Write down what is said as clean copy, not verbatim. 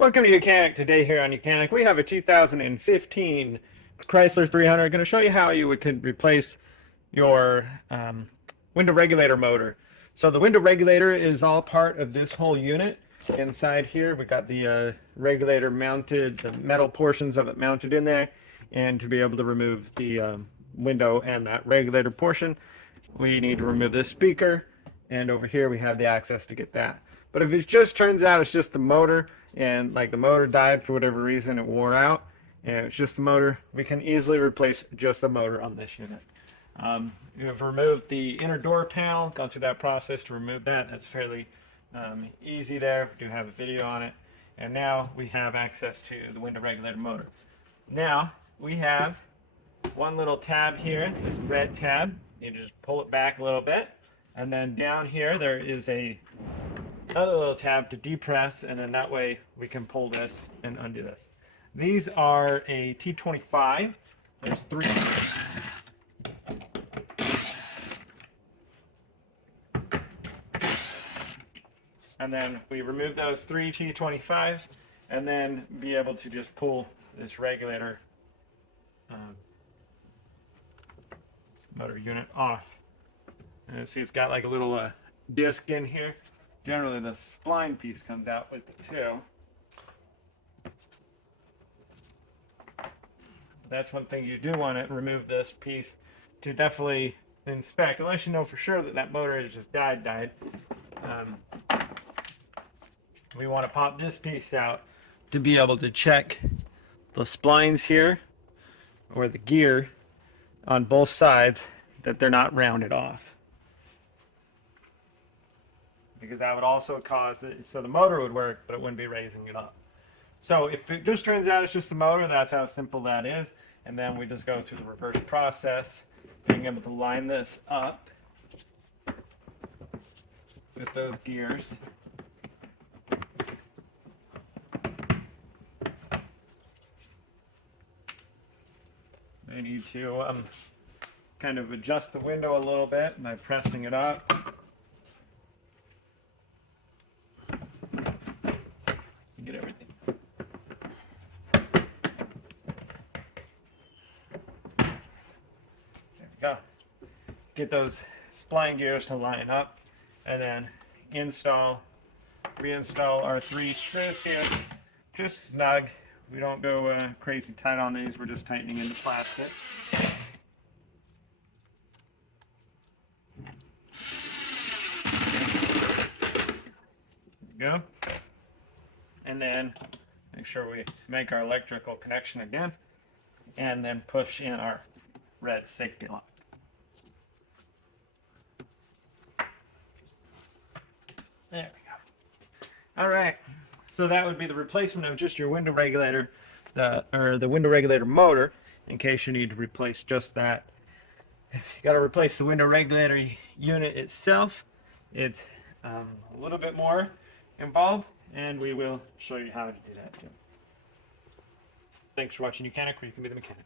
Welcome to Mechanic. Today here on Mechanic, we have a 2015 Chrysler 300. Going to show you how you could replace your window regulator motor. So the window regulator is all part of this whole unit. Inside here, we got the regulator mounted, the metal portions of it mounted in there, and to be able to remove the window and that regulator portion, we need to remove this speaker, and over here we have the access to get that. But if it just turns out it's just the motor, and like the motor died for whatever reason, it wore out, and it's just the motor, we can easily replace just the motor on this unit. You've removed the inner door panel, gone through that process to remove that. That's fairly easy there. We do have a video on it. And now we have access to the window regulator motor. Now we have one little tab here, this red tab. You just pull it back a little bit. And then down here there is another little tab to depress, and then that way we can pull this and undo this. These are a T25. There's three. And then we remove those three T25s and then be able to just pull this regulator motor unit off. And see, it's got like a little disc in here. Generally the spline piece comes out with it too. That's one thing you do want to remove this piece to definitely inspect, unless you know for sure that that motor has just died. We want to pop this piece out to be able to check the splines here, or the gear on both sides, that they're not rounded off. Because that would also cause it, so the motor would work, but it wouldn't be raising it up. So if it just turns out it's just the motor, that's how simple that is. And then we just go through the reverse process, being able to line this up with those gears. I need to kind of adjust the window a little bit by pressing it up. Get everything. There we go. Get those spline gears to line up, and then reinstall our three screws here. Just snug. We don't go crazy tight on these. We're just tightening into plastic. There we go. And then make sure we make our electrical connection again, and then push in our red safety lock. There we go. All right, so that would be the replacement of just your window regulator, the window regulator motor, in case you need to replace just that. If you got to replace the window regulator unit itself, it's a little bit more involved, and we will show you how to do that too. Thanks for watching Mechanic, where you can be the mechanic.